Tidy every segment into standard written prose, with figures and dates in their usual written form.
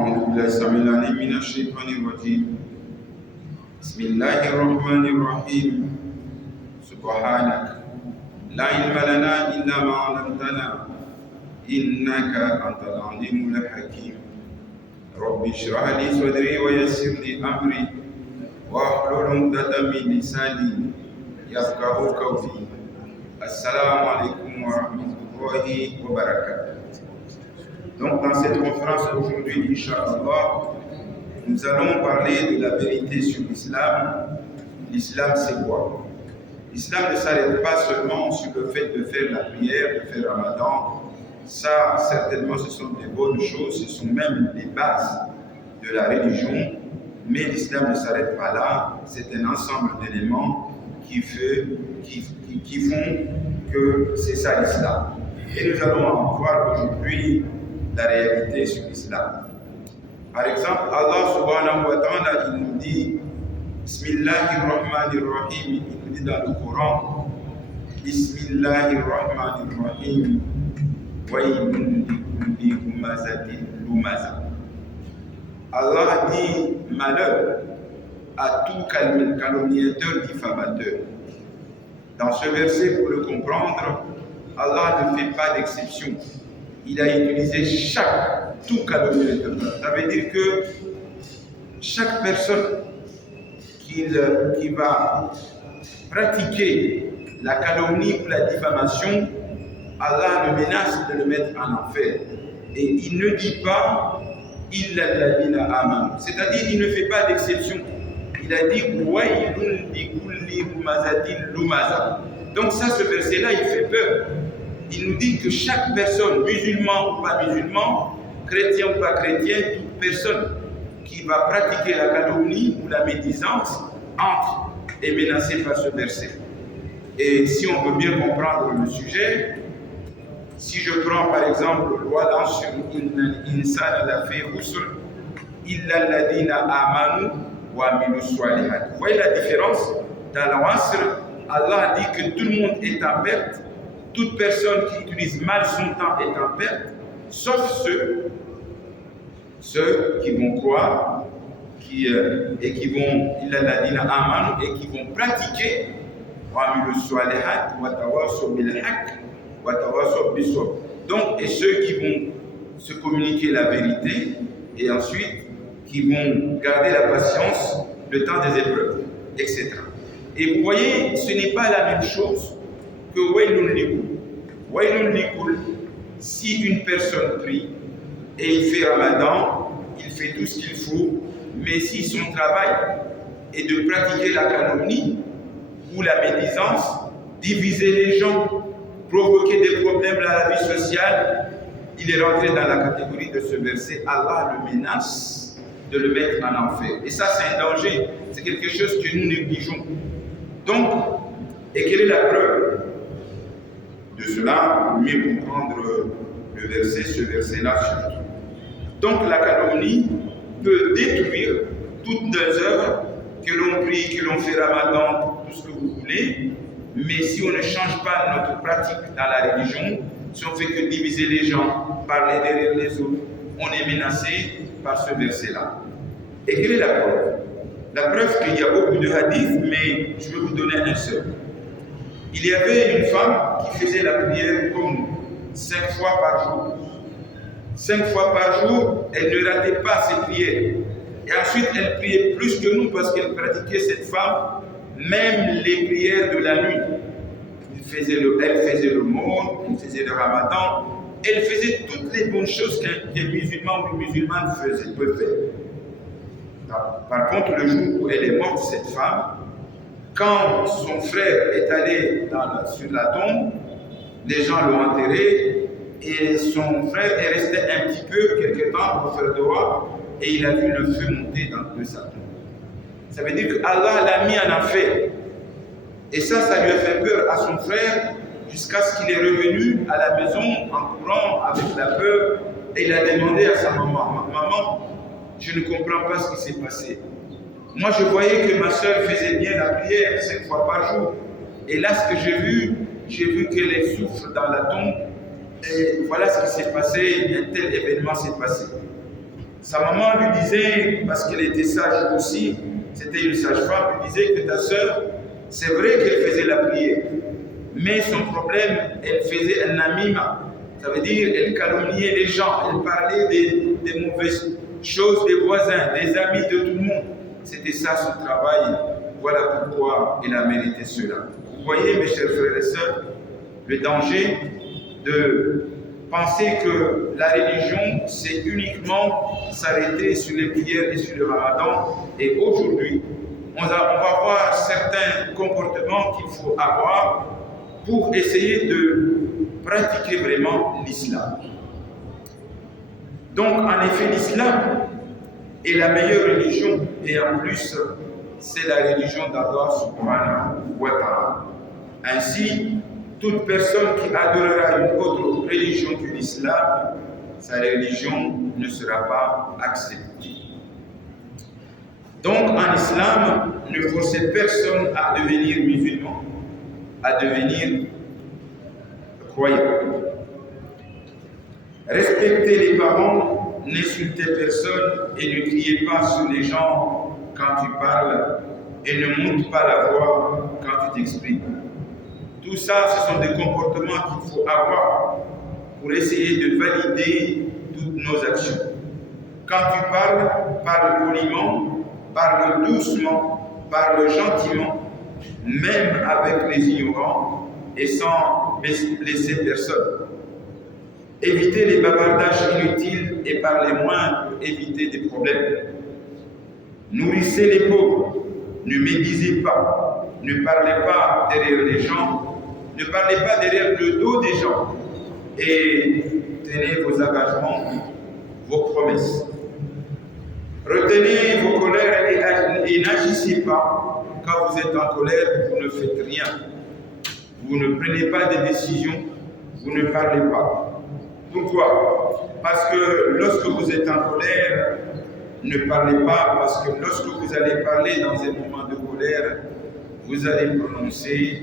أعوذ بالله السميع العليم من الشيطان الرجيم. بسم الله الرحمن الرحيم. سبحانك لا علم لنا إلا ما علمتنا إنك أنت العليم الحكيم. رب اشرح لي صدري ويسر لي أمري واحلل عقدة من لساني يفقهوا قولي. السلام عليكم ورحمة الله وبركاته. Donc dans cette conférence aujourd'hui, Inch'Allah, nous allons parler de la vérité sur l'islam. L'islam c'est quoi? L'islam ne s'arrête pas seulement sur le fait de faire la prière, de faire Ramadan. Ça, certainement, ce sont des bonnes choses, ce sont même les bases de la religion. Mais l'islam ne s'arrête pas là, c'est un ensemble d'éléments qui font que c'est ça l'islam. Et nous allons voir aujourd'hui la réalité sur l'islam. Par exemple, Allah subhanahu wa ta'ala, il nous dit Bismillahirrahmanirrahim, il nous dit dans le Coran Bismillahirrahmanirrahim, Waylun likulli humazatin lumaza. Allah dit malheur à tout calomniateur diffamateur. Dans ce verset, pour le comprendre, Allah ne fait pas d'exception. Il a utilisé tout calomniateur. Ça veut dire que chaque personne qui va pratiquer la calomnie ou la diffamation, Allah le menace de le mettre en enfer. Et il ne dit pas illa alladhina amanu, c'est-à-dire il ne fait pas d'exception. Il a dit waylun likulli humazatin lumaza. Donc ça, ce verset-là, il fait peur. Il nous dit que chaque personne, musulman ou pas musulman, chrétien ou pas chrétien, toute personne qui va pratiquer la calomnie ou la médisance entre et menacée par ce verset. Et si on veut bien comprendre le sujet, si je prends par exemple l'Ouadan sur Insan la fi khusr illa alladhina amanu wa amilus salihat. Vous voyez la différence? Dans l'Asr, Allah dit que tout le monde est en perte. Toute personne qui utilise mal son temps est en perte, sauf ceux qui vont croire et qui vont pratiquer donc, et ceux qui vont se communiquer la vérité et ensuite qui vont garder la patience le temps des épreuves, etc. Et vous voyez, ce n'est pas la même chose que Waylun likul. Waylun likul, si une personne prie et il fait Ramadan, il fait tout ce qu'il faut, mais si son travail est de pratiquer la calomnie ou la médisance, diviser les gens, provoquer des problèmes dans la vie sociale, il est rentré dans la catégorie de ce verset. Allah le menace de le mettre en enfer. Et ça, c'est un danger. C'est quelque chose que nous négligeons. Donc, et quelle est la preuve de cela? Pour mieux comprendre le verset, ce verset-là surtout. Donc, la calomnie peut détruire toutes nos œuvres, que l'on prie, que l'on fait Ramadan, tout ce que vous voulez. Mais si on ne change pas notre pratique dans la religion, si on fait que diviser les gens, parler derrière les autres, on est menacé par ce verset-là. Et quelle est la preuve? La preuve qu'il y a beaucoup de hadiths, mais je vais vous donner un seul. Il y avait une femme qui faisait la prière comme nous, 5 fois par jour. 5 fois par jour, elle ne ratait pas ses prières. Et ensuite, elle priait plus que nous parce qu'elle pratiquait, cette femme, même les prières de la nuit. Elle faisait le monde, elle faisait le Ramadan, elle faisait toutes les bonnes choses qu'un musulman ou une musulmane peut faire. Par contre, le jour où elle est morte, cette femme, quand son frère est allé sur la tombe, les gens l'ont enterré et son frère est resté un petit peu, quelque temps, pour faire dehors, et il a vu le feu monter dans sa tombe. Ça veut dire qu'Allah l'a mis en enfer. Et ça lui a fait peur à son frère jusqu'à ce qu'il est revenu à la maison en courant avec la peur. Et il a demandé à sa maman, maman, je ne comprends pas ce qui s'est passé. Moi, je voyais que ma soeur faisait bien la prière 5 fois par jour. Et là, ce que j'ai vu qu'elle souffre dans la tombe. Et voilà ce qui s'est passé, un tel événement s'est passé. Sa maman lui disait, parce qu'elle était sage aussi, c'était une sage-femme, lui disait que ta sœur, c'est vrai qu'elle faisait la prière, mais son problème, elle faisait un namima. Ça veut dire, elle calomniait les gens, elle parlait des mauvaises choses des voisins, des amis, de tout le monde. C'était ça son travail. Voilà pourquoi elle a mérité cela. Vous voyez, mes chers frères et sœurs, le danger de penser que la religion, c'est uniquement s'arrêter sur les prières et sur le ramadan. Et aujourd'hui, on va voir certains comportements qu'il faut avoir pour essayer de pratiquer vraiment l'islam. Donc, en effet, l'islam est la meilleure religion et en plus, c'est la religion d'Allah subhanahu wa ta'ala. Ainsi, toute personne qui adorera une autre religion que l'islam, sa religion ne sera pas acceptée. Donc, en islam, ne forcez personne à devenir musulman, à devenir croyant. Respectez les parents, n'insultez personne et ne criez pas sur les gens quand tu parles et ne monte pas la voix quand tu t'exprimes. Tout ça, ce sont des comportements qu'il faut avoir pour essayer de valider toutes nos actions. Quand tu parles, parle poliment, parle doucement, parle gentiment, même avec les ignorants et sans blesser personne. Évitez les bavardages inutiles et parlez moins pour éviter des problèmes. Nourrissez les pauvres, ne médisez pas, ne parlez pas derrière les gens, ne parlez pas derrière le dos des gens et tenez vos engagements, vos promesses. Retenez vos colères et n'agissez pas. Quand vous êtes en colère, vous ne faites rien. Vous ne prenez pas de décisions, vous ne parlez pas. Pourquoi? Parce que lorsque vous êtes en colère, ne parlez pas, parce que lorsque vous allez parler dans un moment de colère, vous allez prononcer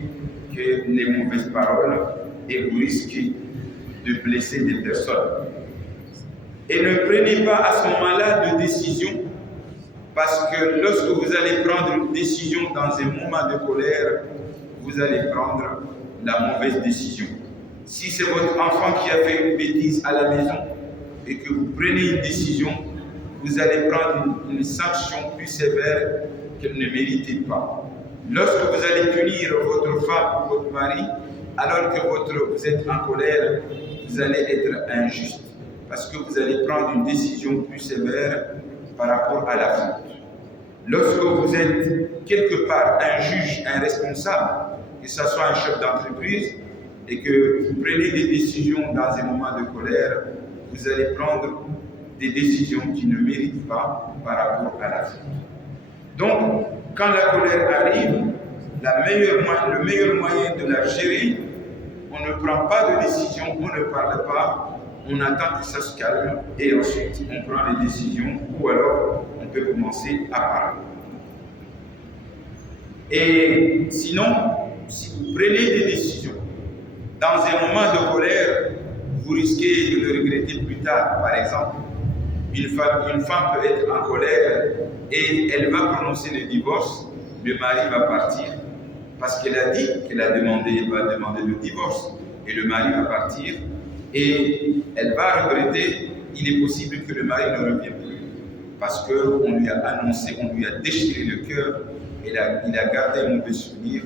les mauvaises paroles et vous risquez de blesser des personnes. Et ne prenez pas à ce moment-là de décision, parce que lorsque vous allez prendre une décision dans un moment de colère, vous allez prendre la mauvaise décision. Si c'est votre enfant qui a fait une bêtise à la maison et que vous prenez une décision, vous allez prendre une sanction plus sévère qu'elle ne méritait pas. Lorsque vous allez punir votre femme ou votre mari, alors que vous êtes en colère, vous allez être injuste parce que vous allez prendre une décision plus sévère par rapport à la faute. Lorsque vous êtes quelque part un juge, un responsable, que ce soit un chef d'entreprise, et que vous prenez des décisions dans un moment de colère, vous allez prendre des décisions qui ne méritent pas par rapport à la faute. Donc, quand la colère arrive, le meilleur moyen de la gérer, on ne prend pas de décision, on ne parle pas, on attend que ça se calme et ensuite on prend les décisions ou alors on peut commencer à parler. Et sinon, si vous prenez des décisions dans un moment de colère, vous risquez de le regretter plus tard. Par exemple, une femme peut être en colère et elle va prononcer le divorce, le mari va partir parce qu'elle a dit qu'elle va demander le divorce et le mari va partir et elle va regretter. Il est possible que le mari ne revienne plus parce qu'on lui a annoncé, on lui a déchiré le cœur, il a gardé un mauvais souvenir,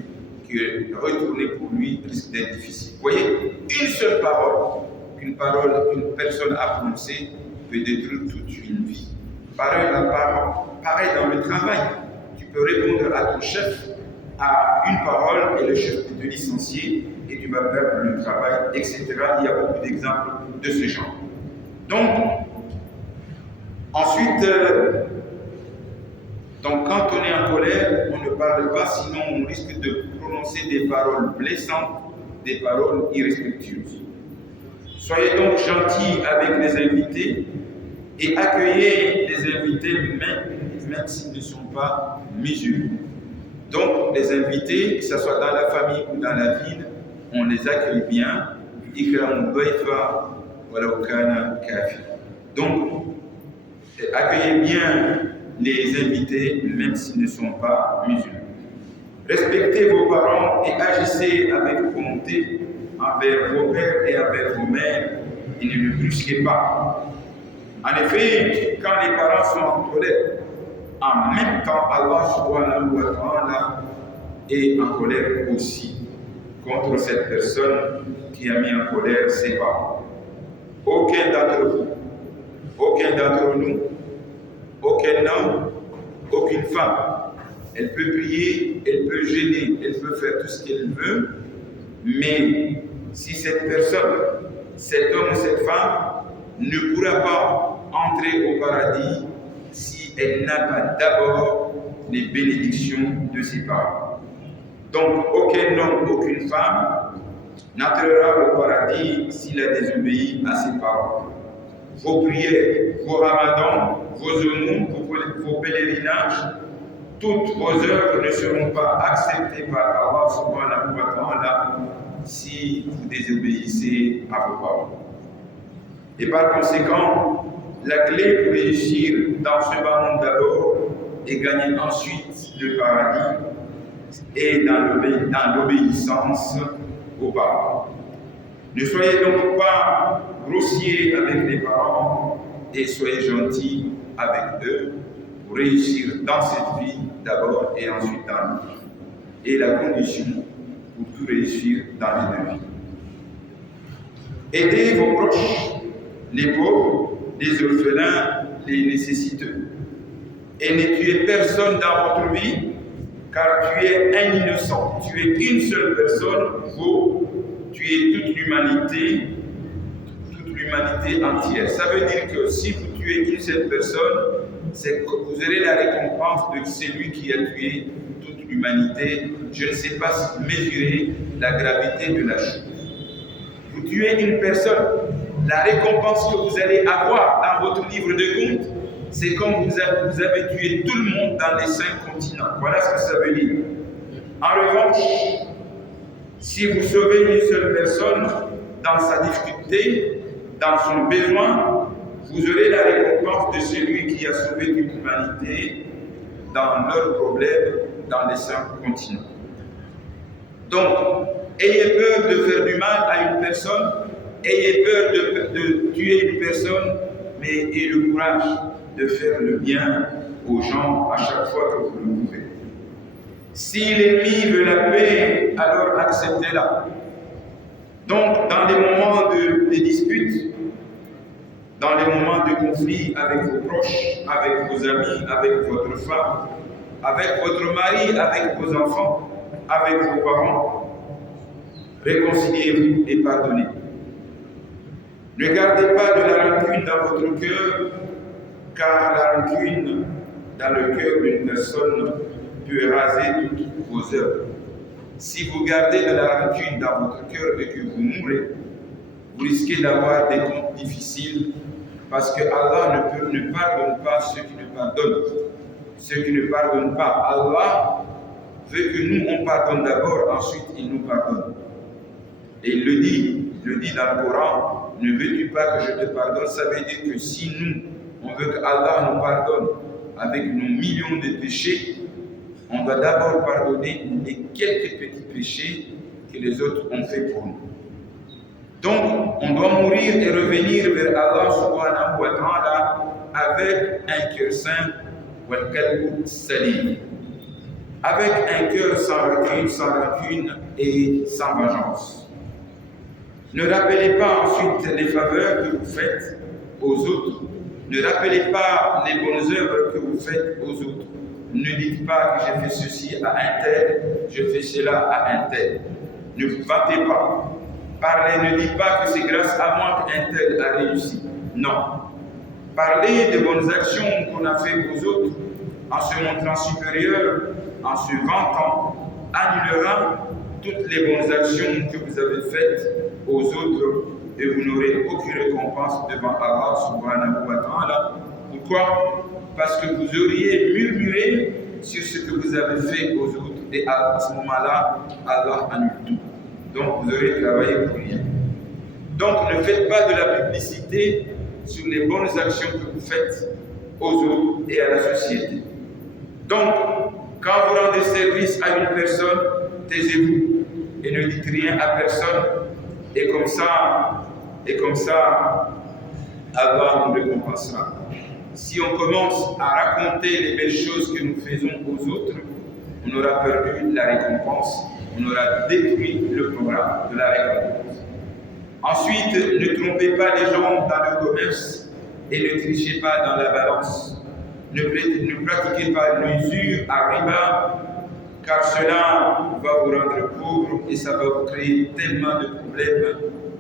que retourner pour lui risque d'être difficile. Vous voyez, une seule parole qu'une personne a prononcée peut détruire toute une vie. Pareil dans le travail. Tu peux répondre à ton chef à une parole et le chef peut te licencier et tu vas perdre le travail, etc. Il y a beaucoup d'exemples de ce genre. Donc, ensuite, quand on est en colère, on ne parle pas, sinon on risque de prononcer des paroles blessantes, des paroles irrespectueuses. Soyez donc gentils avec les invités et accueillez les invités même s'ils ne sont pas musulmans. Donc les invités, que ce soit dans la famille ou dans la ville, on les accueille bien. Donc accueillez bien les invités, même s'ils ne sont pas musulmans. Respectez vos parents et agissez avec volonté envers vos pères et envers vos mères et ne le brusquez pas. En effet, quand les parents sont en colère, en même temps, Allah subhanahu wa ta'ala est en colère aussi contre cette personne qui a mis en colère ses parents. Aucun d'entre vous, aucun d'entre nous, aucun homme, aucune femme, elle peut prier, elle peut gêner, elle peut faire tout ce qu'elle veut, mais si cette personne, cet homme ou cette femme ne pourra pas entrer au paradis si elle n'a pas d'abord les bénédictions de ses parents. Donc, aucun homme, aucune femme n'entrera au paradis s'il a désobéi à ses parents. Vos prières, vos ramadans, vos aumônes, vos pèlerinages, toutes vos œuvres ne seront pas acceptées par Allah subhanahu wa ta'ala si vous désobéissez à vos parents. Et par conséquent, la clé pour réussir dans ce bas monde d'abord et gagner ensuite le paradis est dans l'obéissance aux parents. Ne soyez donc pas grossiers avec les parents et soyez gentils avec eux pour réussir dans cette vie d'abord et ensuite dans la vie. Et la condition pour tout réussir dans les deux vies. Aidez vos proches, les pauvres, les orphelins, les nécessiteux. Et ne tuez personne dans votre vie, car tu es un innocent. Tu es qu'une seule personne, vous tuez toute l'humanité entière. Ça veut dire que si vous tuez qu'une seule personne, c'est que vous aurez la récompense de celui qui a tué toute l'humanité. Je ne sais pas mesurer la gravité de la chose. Vous tuez une personne, la récompense que vous allez avoir dans votre livre de compte, c'est comme vous avez tué tout le monde dans les 5 continents. Voilà ce que ça veut dire. En revanche, si vous sauvez une seule personne dans sa difficulté, dans son besoin, vous aurez la récompense de celui qui a sauvé toute l'humanité dans leurs problèmes dans les 5 continents. Donc, ayez peur de faire du mal à une personne, ayez peur de tuer une personne, mais ayez le courage de faire le bien aux gens à chaque fois que vous le pouvez. Si l'ennemi veut la paix, alors acceptez-la. Donc, dans les moments de disputes, dans les moments de conflit avec vos proches, avec vos amis, avec votre femme, avec votre mari, avec vos enfants, avec vos parents, réconciliez-vous et pardonnez. Ne gardez pas de la rancune dans votre cœur, car la rancune dans le cœur d'une personne peut raser toutes vos œuvres. Si vous gardez de la rancune dans votre cœur et que vous mourrez, vous risquez d'avoir des comptes difficiles parce que Allah ne pardonne pas ceux qui ne pardonnent. Ceux qui ne pardonnent pas, Allah veut que nous on pardonne d'abord, ensuite il nous pardonne. Et il le dit dans le Coran, ne veux-tu pas que je te pardonne? Ça veut dire que si nous, on veut que Allah nous pardonne avec nos millions de péchés, on doit d'abord pardonner les quelques petits péchés que les autres ont fait pour nous. Donc, on doit mourir et revenir vers Allah subhanahu wa ta'ala avec un cœur saint, wal qalbu salim, avec un cœur sans rancune et sans vengeance. Ne rappelez pas ensuite les faveurs que vous faites aux autres. Ne rappelez pas les bonnes œuvres que vous faites aux autres. Ne dites pas que j'ai fait ceci à un tel, je fais cela à un tel. Ne vous vantez pas. Parlez, ne dites pas que c'est grâce à moi qu'un tel a réussi. Non. Parlez de bonnes actions qu'on a faites aux autres en se montrant supérieur, en se vantant, annulera toutes les bonnes actions que vous avez faites aux autres et vous n'aurez aucune récompense devant Allah subhanahu wa ta'ala. Pourquoi? Parce que vous auriez murmuré sur ce que vous avez fait aux autres et à ce moment-là, Allah annule tout. Donc vous aurez travaillé pour rien. Donc ne faites pas de la publicité sur les bonnes actions que vous faites. aux autres et à la société. Donc, quand vous rendez service à une personne, taisez-vous et ne dites rien à personne. Et comme ça, Allah nous récompensera. Si on commence à raconter les belles choses que nous faisons aux autres, on aura perdu la récompense, on aura détruit le programme de la récompense. Ensuite, ne trompez pas les gens dans le commerce et ne trichez pas dans la balance. Ne pratiquez pas l'usure à riba, car cela va vous rendre pauvre et ça va vous créer tellement de problèmes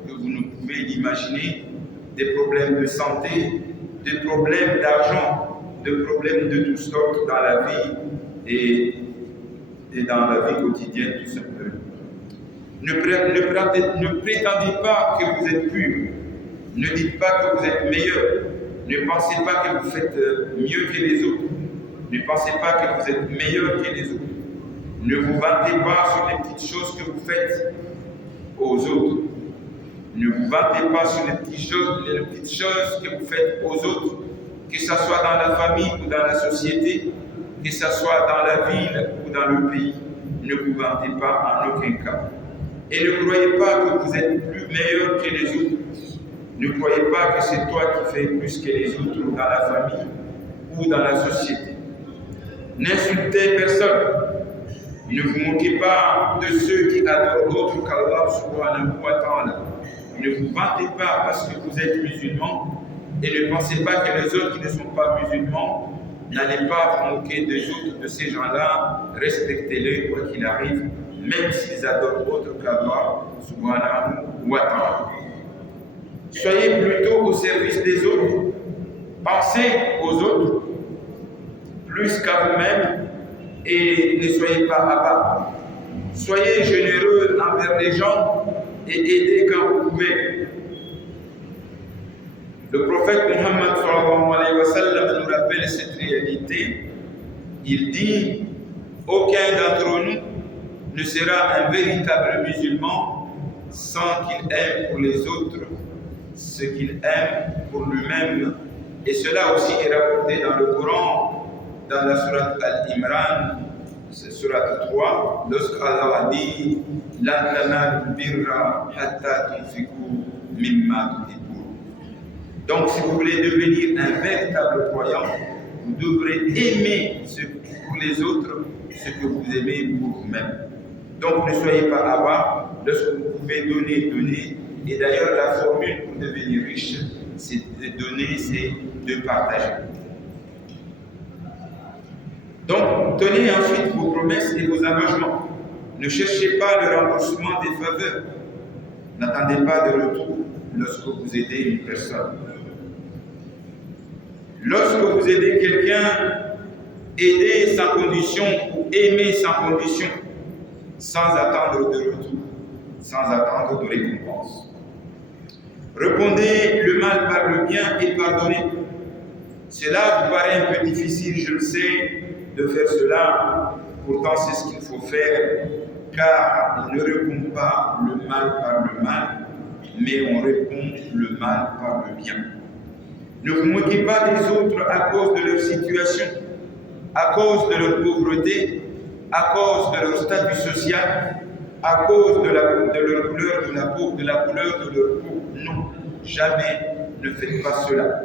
que vous ne pouvez l'imaginer, des problèmes de santé, des problèmes d'argent, des problèmes de toutes sortes dans la vie et dans la vie quotidienne tout simplement. Ne prétendez pas que vous êtes pur, ne dites pas que vous êtes meilleur, ne pensez pas que vous faites mieux que les autres, ne pensez pas que vous êtes meilleur que les autres. Ne vous vantez pas sur les petites choses que vous faites aux autres. Ne vous vantez pas sur les petites choses que vous faites aux autres, que ce soit dans la famille ou dans la société, que ce soit dans la ville ou dans le pays. Ne vous vantez pas en aucun cas. Et ne croyez pas que vous êtes plus meilleur que les autres. Ne croyez pas que c'est toi qui fais plus que les autres dans la famille ou dans la société. N'insultez personne. Ne vous moquez pas de ceux qui adorent autre qu'Allah subhanahu wa ta'ala. Ne vous vantez pas parce que vous êtes musulmans et ne pensez pas que les autres qui ne sont pas musulmans n'allez pas vous moquer des autres, de ces gens-là. Respectez-les quoi qu'il arrive, même s'ils adorent autre qu'Allah subhanahu wa ta'ala. Soyez plutôt au service des autres. Pensez aux autres plus qu'à vous-même et ne soyez pas à bas. Soyez généreux envers les gens et aidez quand vous pouvez. Le prophète Muhammad sallallahu alayhi wa sallam nous rappelle cette réalité. Il dit: aucun d'entre nous ne sera un véritable musulman sans qu'il aime pour les autres ce qu'il aime pour lui-même. Et cela aussi est rapporté dans le Coran, dans la sourate Al-Imran, c'est sourate 3, lorsqu'Allah dit: lan tanalul birra hatta tunfiqu mimma tuhibbun. Donc, si vous voulez devenir un véritable croyant, vous devrez aimer pour les autres ce que vous aimez pour vous-même. Donc, ne soyez pas avares. Lorsque vous pouvez donner, donnez. Et d'ailleurs, la formule pour devenir riche, c'est de donner, c'est de partager. Donc, tenez ensuite vos promesses et vos engagements. Ne cherchez pas le remboursement des faveurs. N'attendez pas de retour lorsque vous aidez une personne. Lorsque vous aidez quelqu'un, aidez sans condition ou aimez sans condition, sans attendre de retour, sans attendre de récompense. Répondez le mal par le bien et pardonnez. Cela vous paraît un peu difficile, je le sais, de faire cela. Pourtant, c'est ce qu'il faut faire, car on ne répond pas le mal par le mal, mais on répond le mal par le bien. Ne vous moquez pas des autres à cause de leur situation, à cause de leur pauvreté, à cause de leur statut social, à cause de leur couleur de la peau, de la couleur de leur peau. Non, jamais ne faites pas cela.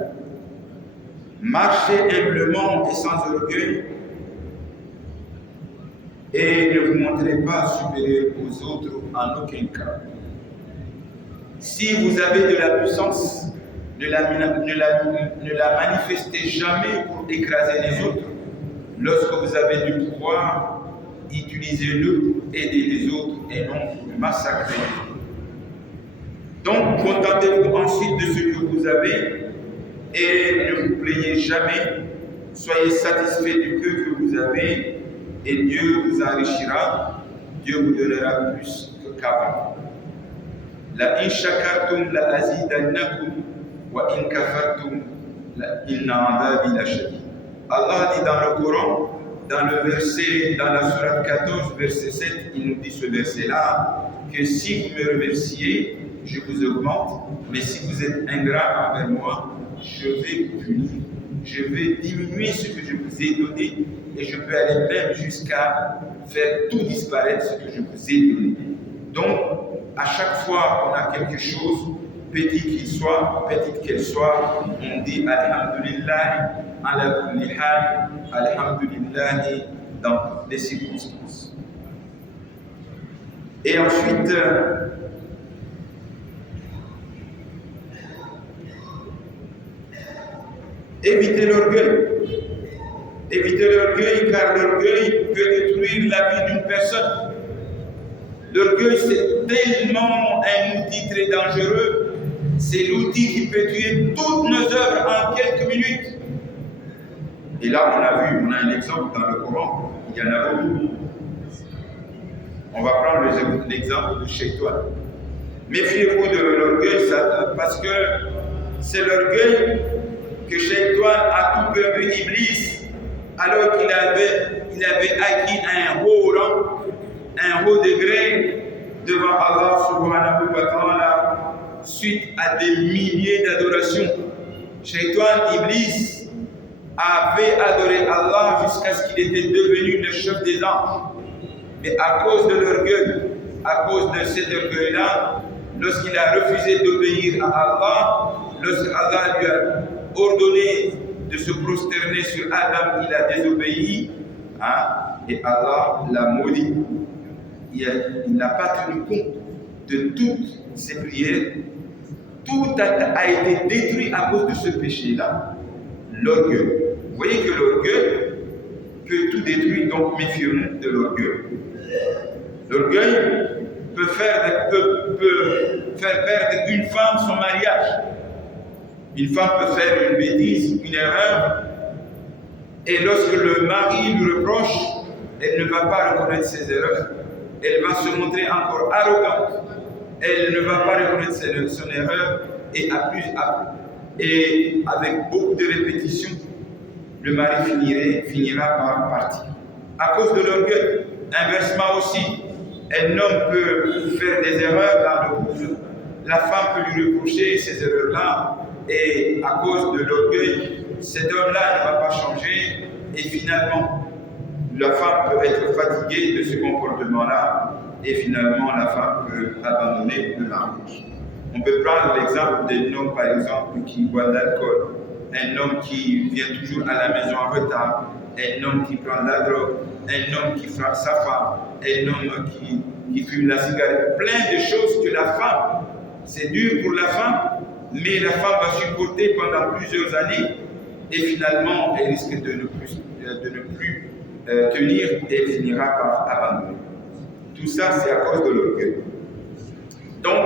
Marchez humblement et sans orgueil et ne vous montrez pas supérieur aux autres en aucun cas. Si vous avez de la puissance, ne la manifestez jamais pour écraser les autres. Lorsque vous avez du pouvoir, utilisez-le pour aider les autres et non pour massacrer les autres. Donc, contentez-vous ensuite de ce que vous avez et ne vous plaignez jamais. Soyez satisfait du peu que vous avez et Dieu vous enrichira. Dieu vous donnera plus qu'avant. La in shakartum la azidannakum wa in kafartum la inna adabi la shadid. Allah dit dans le Coran, dans la sourate 14, verset 7, il nous dit ce verset-là, que si vous me remerciez, je vous augmente, mais si vous êtes ingrat envers moi, je vais vous punir, je vais diminuer ce que je vous ai donné et je peux aller même jusqu'à faire tout disparaître ce que je vous ai donné. Donc, à chaque fois qu'on a quelque chose, petit qu'il soit, petite qu'elle soit, on dit Alhamdulillah, ala kulli hal, Alhamdulillah dans toutes les circonstances. Et ensuite, évitez l'orgueil. Évitez l'orgueil, car l'orgueil peut détruire la vie d'une personne. L'orgueil, c'est tellement un outil très dangereux. C'est l'outil qui peut tuer toutes nos œuvres en quelques minutes. Et là, on a un exemple dans le Coran. Il y en a beaucoup. On va prendre l'exemple de Shaitan. Méfiez-vous de l'orgueil, parce que c'est l'orgueil que Shaitan a tout peur de Iblis, alors qu'il avait acquis un haut rang, un haut degré devant Allah subhanahu wa ta'ala, suite à des milliers d'adorations. Shaitan, Iblis, avait adoré Allah jusqu'à ce qu'il était devenu le chef des anges. Mais à cause de l'orgueil, à cause de cet orgueil-là, lorsqu'il a refusé d'obéir à Allah, lorsqu'Allah lui a ordonné de se prosterner sur Adam, il a désobéi, et Allah l'a maudit. Il n'a pas tenu compte de toutes ses prières. Tout a été détruit à cause de ce péché-là. L'orgueil. Vous voyez que l'orgueil peut tout détruire, donc méfions-nous de l'orgueil. L'orgueil peut faire perdre une femme son mariage. Une femme peut faire une bêtise, une erreur, et lorsque le mari lui reproche, elle ne va pas reconnaître ses erreurs. Elle va se montrer encore arrogante. Elle ne va pas reconnaître son erreur, et avec beaucoup de répétitions, le mari finira par partir. À cause de l'orgueil. Inversement aussi, un homme peut faire des erreurs dans le couple. La femme peut lui reprocher ces erreurs-là, et à cause de l'orgueil, cet homme-là ne va pas changer, et finalement, la femme peut être fatiguée de ce comportement-là, et finalement, la femme peut abandonner le mariage. On peut prendre l'exemple d'un homme, par exemple, qui boit de l'alcool, un homme qui vient toujours à la maison en retard, un homme qui prend de la drogue, un homme qui frappe sa femme, un homme qui fume la cigarette, plein de choses que la femme, c'est dur pour la femme, mais la femme va supporter pendant plusieurs années, et finalement, elle risque de ne plus tenir, et elle finira par abandonner. Tout ça, c'est à cause de l'orgueil. Donc,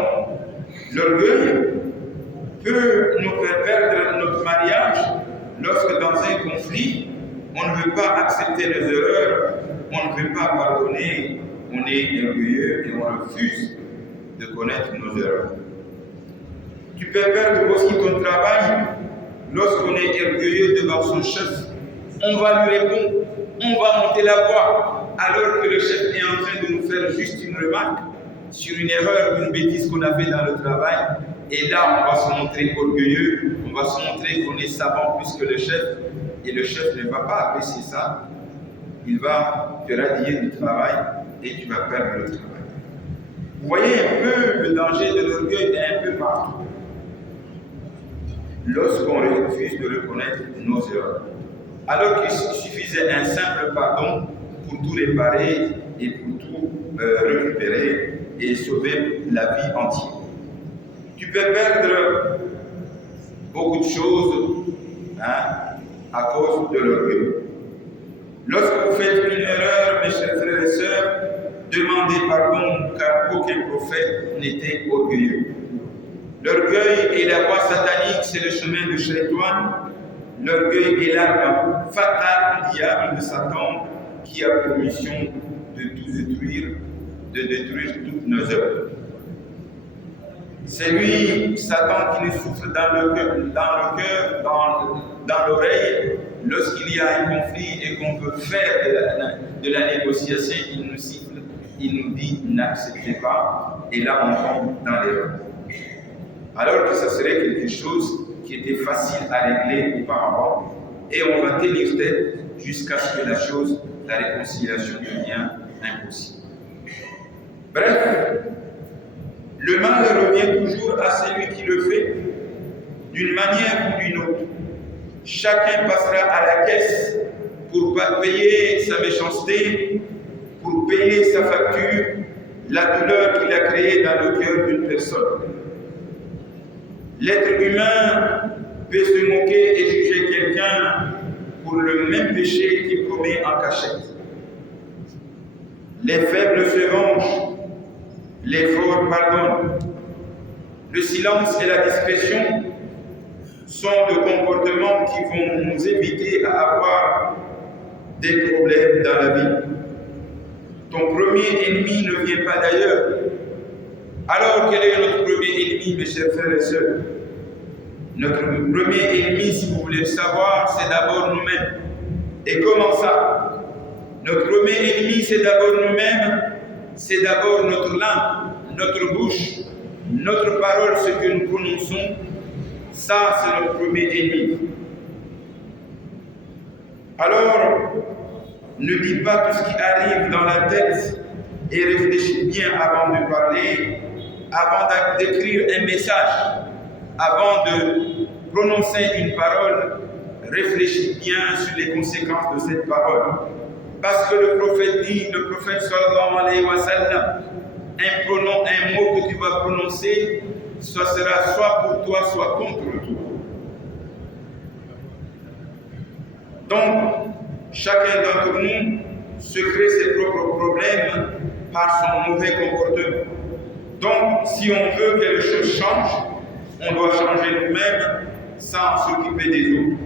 l'orgueil peut nous faire perdre notre mariage lorsque dans un conflit, on ne veut pas accepter les erreurs, on ne veut pas pardonner, on est orgueilleux et on refuse de connaître nos erreurs. Tu peux perdre aussi ton travail lorsqu'on est orgueilleux devant son chef. On va lui répondre, on va monter la voix, alors que le chef est en train de nous faire juste une remarque sur une erreur ou une bêtise qu'on a fait dans le travail. Et là, on va se montrer orgueilleux, on va se montrer qu'on est savant plus que le chef, et le chef ne va pas apprécier ça. Il va te radier du travail et tu vas perdre le travail. Vous voyez un peu le danger de l'orgueil est un peu partout. Lorsqu'on refuse de reconnaître nos erreurs, alors qu'il suffisait un simple pardon pour tout réparer et pour tout récupérer et sauver la vie entière. Tu peux perdre beaucoup de choses à cause de l'orgueil. Lorsque vous faites une erreur, mes chers frères et sœurs, demandez pardon, car aucun prophète n'était orgueilleux. L'orgueil et la voie satanique, c'est le chemin de Shaitan. L'orgueil est l'arme fatale du diable de Satan qui a pour mission de tout détruire, de détruire toutes nos œuvres. C'est lui, Satan, qui nous souffle dans le cœur, dans l'oreille, lorsqu'il y a un conflit et qu'on veut faire de la négociation, il nous siffle, il nous dit n'acceptez pas, et là on tombe dans l'erreur. Alors que ce serait quelque chose qui était facile à régler auparavant, et on va tenir tête jusqu'à ce que la réconciliation devienne impossible. Bref, le mal revient toujours à celui qui le fait, d'une manière ou d'une autre. Chacun passera à la caisse pour payer sa méchanceté, pour payer sa facture, la douleur qu'il a créée dans le cœur d'une personne. L'être humain peut se moquer et juger quelqu'un pour le même péché qu'il commet en cachette. Les faibles se vengent, les forts pardonnent. Le silence et la discrétion sont de comportements qui vont nous éviter à avoir des problèmes dans la vie. Ton premier ennemi ne vient pas d'ailleurs. Alors quel est notre premier ennemi, mes chers frères et sœurs? Notre premier ennemi, si vous voulez le savoir, c'est d'abord nous-mêmes. Et comment ça? Notre premier ennemi, c'est d'abord nous-mêmes, c'est d'abord notre langue, notre bouche, notre parole, ce que nous prononçons. Ça, c'est notre premier ennemi. Alors, ne dis pas tout ce qui arrive dans la tête et réfléchis bien avant de parler, avant d'écrire un message, avant de prononcer une parole, réfléchis bien sur les conséquences de cette parole. Parce que le prophète dit, le prophète sallallahu alayhi wa sallam, un mot que tu vas prononcer, ce sera soit pour toi, soit contre toi. Donc, chacun d'entre nous se crée ses propres problèmes par son mauvais comportement. Donc, si on veut que les choses changent, on doit changer nous-mêmes sans s'occuper des autres.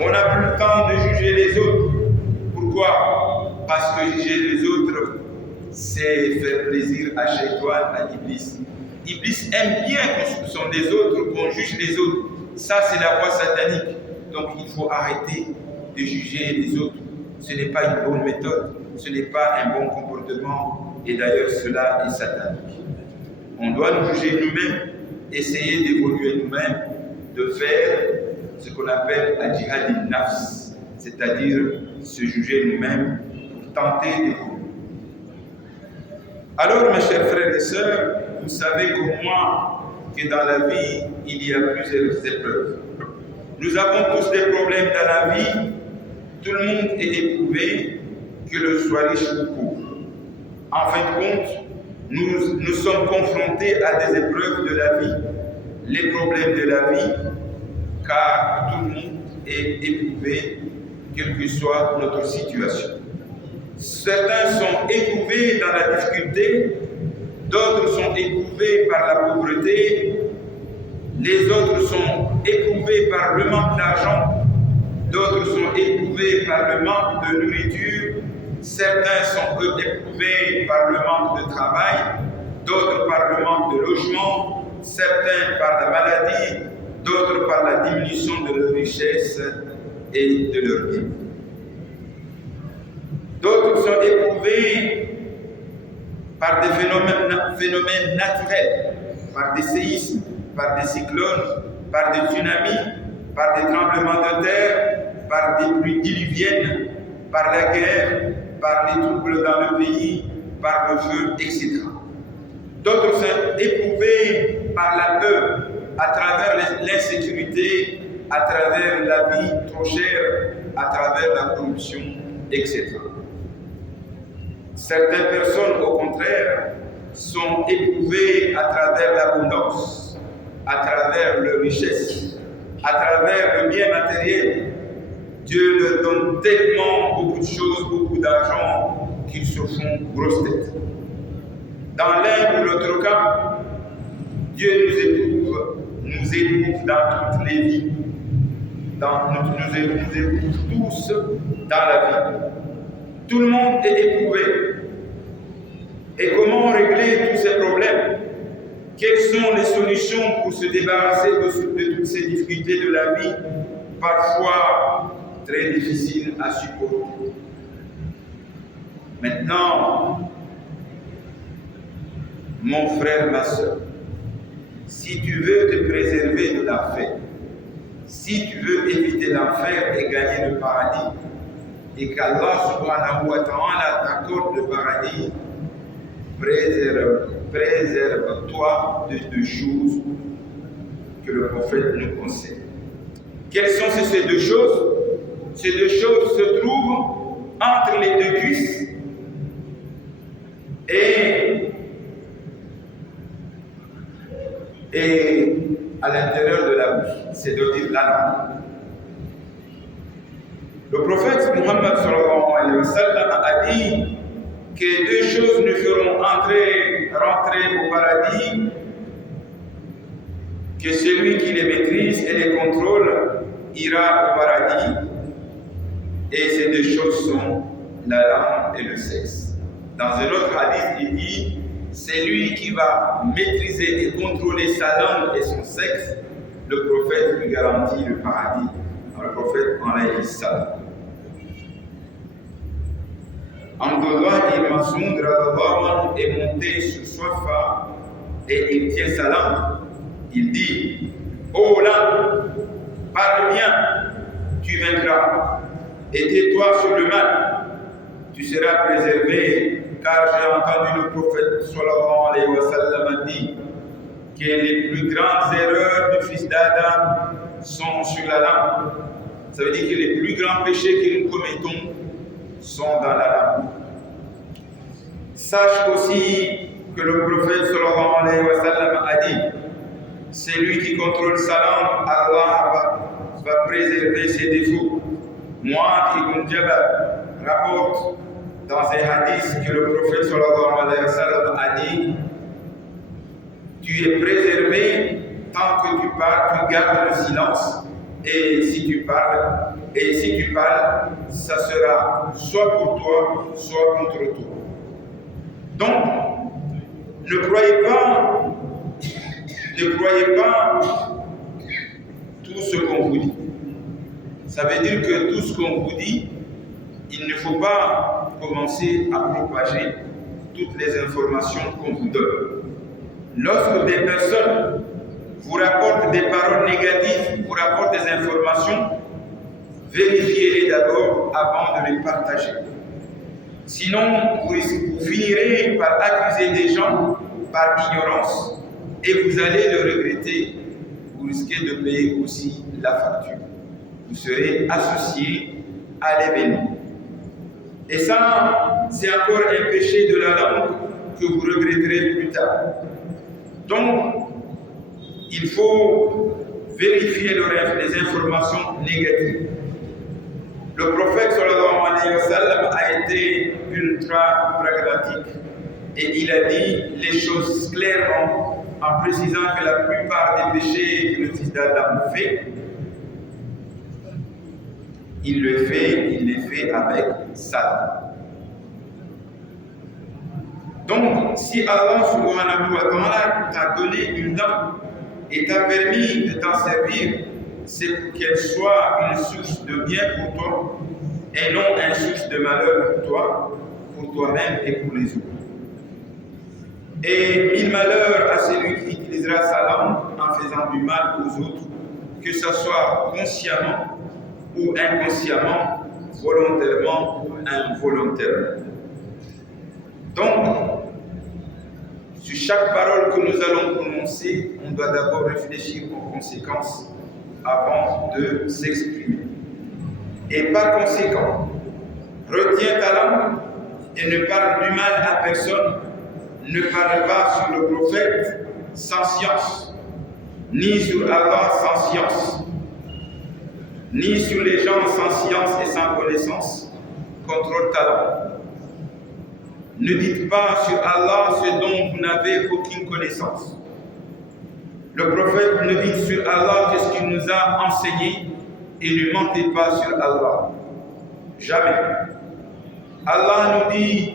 On n'a plus le temps de juger les autres. Pourquoi? Parce que juger les autres, c'est faire plaisir à Shaitan, à Iblis. Iblis aime bien qu'on sont des autres, qu'on juge les autres. Ça, c'est la voie satanique. Donc, il faut arrêter de juger les autres. Ce n'est pas une bonne méthode, ce n'est pas un bon comportement, et d'ailleurs, cela est satanique. On doit nous juger nous-mêmes, essayer d'évoluer nous-mêmes, de faire ce qu'on appelle la jihad al-nafs, c'est-à-dire se juger nous-mêmes pour tenter d'évoluer. Alors, mes chers frères et sœurs, vous savez comme moi que dans la vie, il y a plusieurs épreuves. Nous avons tous des problèmes dans la vie. Tout le monde est éprouvé, que le soit riche ou pauvre. En fin de compte, nous sommes confrontés à des épreuves de la vie, les problèmes de la vie, car tout le monde est éprouvé, quelle que soit notre situation. Certains sont éprouvés dans la difficulté, d'autres sont éprouvés par la pauvreté, les autres sont éprouvés par le manque d'argent, d'autres sont éprouvés par le manque de nourriture, certains sont éprouvés par le manque de travail, d'autres par le manque de logement, certains par la maladie, d'autres par la diminution de leur richesse et de leur vie. D'autres sont éprouvés par des phénomènes naturels, par des séismes, par des cyclones, par des tsunamis, par des tremblements de terre, par des pluies diluviennes, par la guerre, par les troubles dans le pays, par le feu, etc. D'autres sont éprouvés par la peur, à travers l'insécurité, à travers la vie trop chère, à travers la corruption, etc. Certaines personnes, au contraire, sont éprouvées à travers l'abondance, à travers leur richesse, à travers le bien matériel. Dieu leur donne tellement beaucoup de choses, beaucoup d'argent, qu'ils se font grosse tête. Dans l'un ou l'autre cas, Dieu nous éprouve dans toutes les vies. Nous éprouve tous dans la vie. Tout le monde est éprouvé. Et comment régler tous ces problèmes? Quelles sont les solutions pour se débarrasser de toutes ces difficultés de la vie, parfois très difficiles à supporter? Maintenant, mon frère, ma soeur, si tu veux te préserver de la faim, si tu veux éviter l'enfer et gagner le paradis, et qu'Allah subhanahu wa ta'ala t'accorde le paradis, préserve-toi de deux choses que le prophète nous conseille. Quelles sont ces deux choses? Ces deux choses se trouvent entre les deux cuisses et à l'intérieur de la bouche, c'est-à-dire la langue. Le prophète Muhammad sallallahu alayhi wa sallam a dit que deux choses nous feront rentrer au paradis, que celui qui les maîtrise et les contrôle ira au paradis, et ces deux choses sont la langue et le sexe. Dans un autre hadith, il dit, c'est lui qui va maîtriser et contrôler sa langue et son sexe, le prophète lui garantit le paradis. Le prophète en alayhi salam. Abdullah ibn Mas'ud est monté sur Safa et il tient sa langue. Il dit, ô langue, parle bien, tu vaincras, et tais-toi sur le mal, tu seras préservé, car j'ai entendu le prophète sallallahu alayhi wa sallam dire que les plus grandes erreurs du fils d'Adam sont sur la langue. Ça veut dire que les plus grands péchés que nous commettons sont dans la langue. Sache aussi que le prophète sallallahu alayhi wa sallam a dit, c'est lui qui contrôle sa langue, Allah va préserver ses défauts. Mu'adh ibn Jabal rapporte dans un hadith que le prophète sallallahu alayhi wa sallam a dit, tu es préservé tant que tu parles, tu gardes le silence, et si tu parles, ça sera soit pour toi, soit contre toi. Donc, ne croyez pas tout ce qu'on vous dit. Ça veut dire que tout ce qu'on vous dit, il ne faut pas commencer à propager toutes les informations qu'on vous donne. Lorsque des personnes vous rapportent des paroles négatives, vous rapportent des informations, vérifiez-les d'abord avant de les partager. Sinon, vous finirez par accuser des gens par ignorance et vous allez le regretter. Vous risquez de payer aussi la facture. Vous serez associé à l'événement. Et ça, c'est encore un péché de la langue que vous regretterez plus tard. Donc, il faut vérifier les informations négatives. Le prophète sallallahu alayhi wa sallam a été ultra pragmatique et il a dit les choses clairement en précisant que la plupart des péchés que le fils d'Adam fait, il les fait avec sa langue. Donc, si Allah subhanahu wa ta'ala t'a donné une langue et t'a permis de t'en servir, c'est pour qu'elle soit une source de bien pour toi et non une source de malheur pour toi, pour toi-même et pour les autres. Et mille malheurs à celui qui utilisera sa langue en faisant du mal aux autres, que ce soit consciemment ou inconsciemment, volontairement ou involontairement. Donc, sur chaque parole que nous allons prononcer, on doit d'abord réfléchir aux conséquences avant de s'exprimer. Et par conséquent, retiens ta langue et ne parle du mal à personne. Ne parle pas sur le prophète sans science, ni sur Allah sans science, ni sur les gens sans science et sans connaissance. Contrôle ta langue. Ne dites pas sur Allah ce dont vous n'avez aucune connaissance. Le prophète nous dit sur Allah que ce qu'il nous a enseigné et ne mentez pas sur Allah. Jamais. Allah nous dit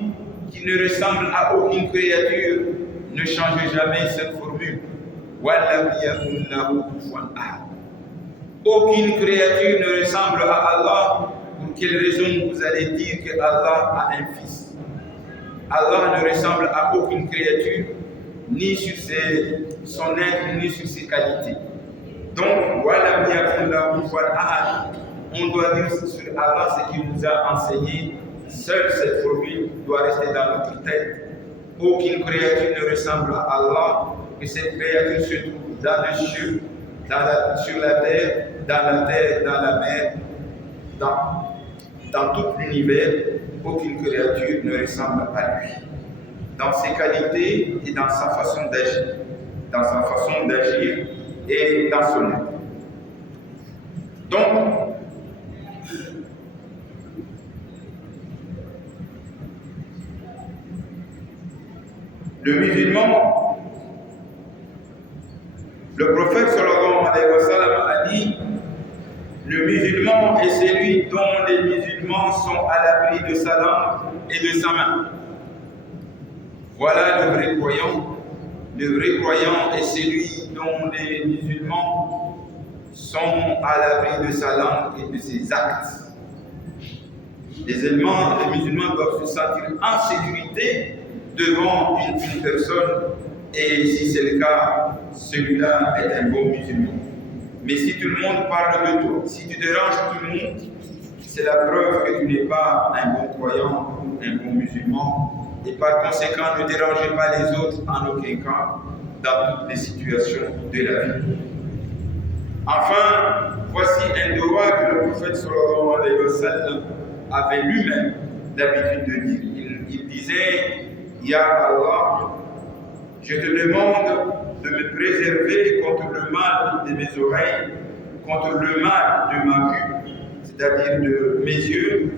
qu'il ne ressemble à aucune créature. Ne changez jamais cette formule. Aucune créature ne ressemble à Allah. Pour quelle raison vous allez dire que Allah a un fils? Allah ne ressemble à aucune créature, ni sur son être, ni sur ses qualités. Donc, voilà bien on doit dire sur Allah ce qu'il nous a enseigné. Seule cette formule doit rester dans notre tête. Aucune créature ne ressemble à Allah, que cette créature se trouve dans les cieux, sur la terre, dans la mer, dans tout l'univers. Aucune créature ne ressemble à lui. Dans ses qualités et dans sa façon d'agir. Dans sa façon d'agir et dans son être. Donc, le musulman, le prophète sallallahu alayhi wa sallam a dit, le musulman est celui dont les musulmans sont à l'abri de sa langue et de sa main. Voilà le vrai croyant. Le vrai croyant est celui dont les musulmans sont à l'abri de sa langue et de ses actes. Les musulmans doivent se sentir en sécurité devant une personne, et si c'est le cas, celui-là est un bon musulman. Mais si tout le monde parle de toi, si tu déranges tout le monde, c'est la preuve que tu n'es pas un bon croyant ou un bon musulman. Et par conséquent, ne dérangez pas les autres en aucun cas dans toutes les situations de la vie. Enfin, voici un devoir que le prophète sallallahu alayhi wa sallam avait lui-même l'habitude de dire. Il disait, Ya Allah, je te demande de me préserver contre le mal de mes oreilles, contre le mal de ma vue, c'est-à-dire de mes yeux,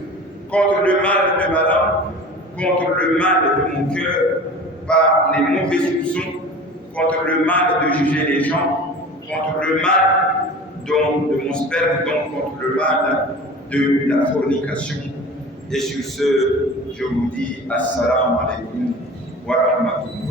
contre le mal de ma langue, contre le mal de mon cœur, par les mauvais soupçons, contre le mal de juger les gens, contre le mal de mon sperme, donc contre le mal de la fornication. Et sur ce, je vous dis Assalamu alaikum wa rahmatullahi